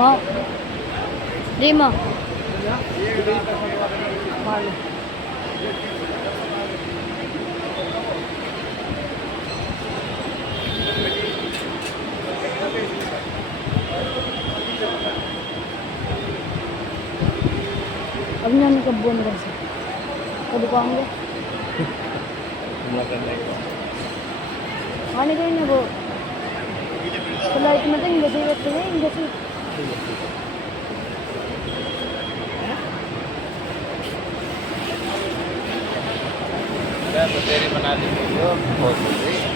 हाँ रीमा मार लो। अब नहीं कब बंद कर सकते कब दुकान आने गए ना वो फ्लाइट में तो इंग्लिश ही रखते हैं इंग्लिश ही तेरी बना ली वीडियो बहुत